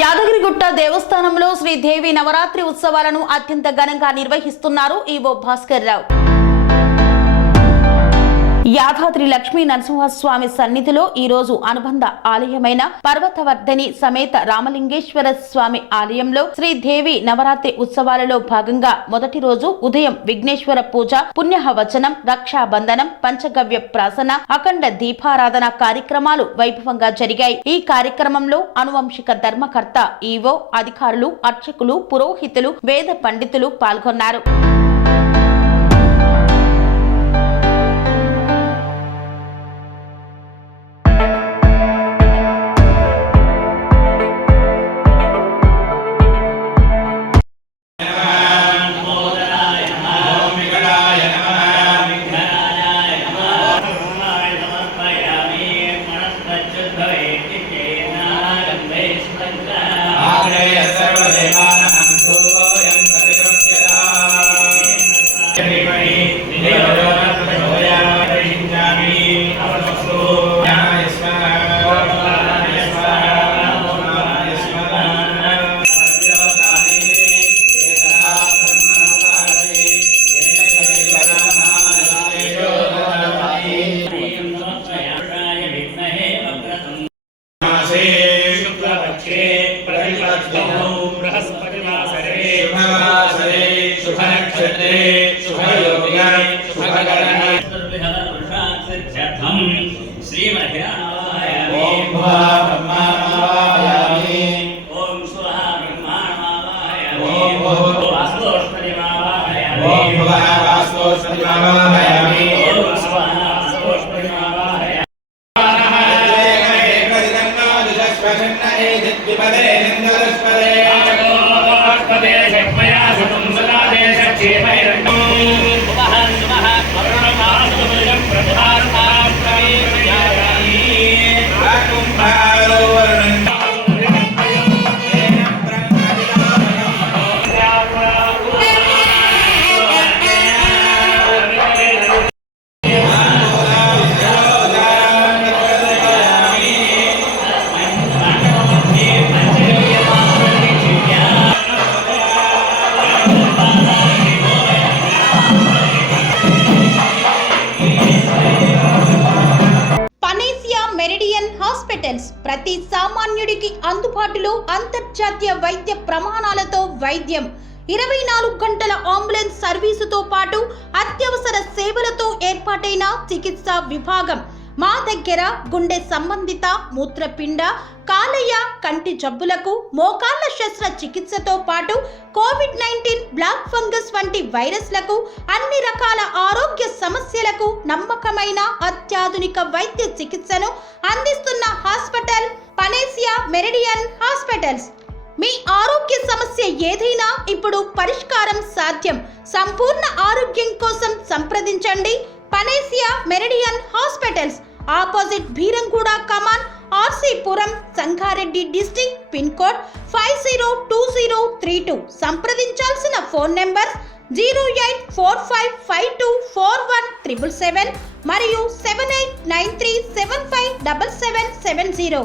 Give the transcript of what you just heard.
యాదగిరిగుట్ట దేవస్థానంలో శ్రీదేవి నవరాత్రి ఉత్సవాలను అత్యంత ఘనంగా నిర్వహిస్తున్నారు ఈవో భాస్కర్ రావు. యాదాద్రి లక్ష్మీ నరసింహస్వామి సన్నిధిలో ఈ రోజు అనుబంధ ఆలయమైన పర్వతవర్ధని సమేత రామలింగేశ్వర స్వామి ఆలయంలో శ్రీదేవి నవరాత్రి ఉత్సవాలలో భాగంగా మొదటి రోజు ఉదయం విఘ్నేశ్వర పూజ, పుణ్యహవచనం, రక్షాబంధనం, పంచగవ్య ప్రాసన, అఖండ దీపారాధన కార్యక్రమాలు వైభవంగా జరిగాయి. ఈ కార్యక్రమంలో అనువంశిక ధర్మకర్త, ఈవో, అధికారులు, అర్చకులు, పురోహితులు, వేద పండితులు పాల్గొన్నారు. ప్రతి సామాన్యుడికి అందుబాటులో అంతర్జాతీయ వైద్య ప్రమాణాలతో వైద్యం, 24 గంటల అంబులెన్స్ సర్వీసుతో పాటు అత్యవసర సేవలతో ఏర్పాటైన చికిత్సా విభాగం. మా దగ్గర గుండె సంబంధిత, మూత్రపిండ, కాలేయ, కంటి జబ్బులకు, మోకాళ్ల శస్త్ర చికిత్సతో పాటు కోవిడ్-19, బ్లాక్ ఫంగస్ వంటి వైరస్లకు, అన్ని రకాల ఆరోగ్య సమస్యలకు నమ్మకమైన అత్యాధునిక వైద్య చికిత్సను అందిస్తున్న హాస్పిటల్ పనేసియా మెరిడియన్ హాస్పిటల్స్. మీ ఆరోగ్య సమస్య ఏదైనా ఇప్పుడు పరిష్కారం సాధ్యం. సంపూర్ణ ఆరోగ్యం కోసం సంప్రదించండి Panacea Meridian hospitals, opposite Bheeramguda Kaman, RC Puram, Sangareddy district, pin code 502032. సంప్రదించాల్సిన ఫోన్ నెంబర్ 0845524177 మరియు 7893757770.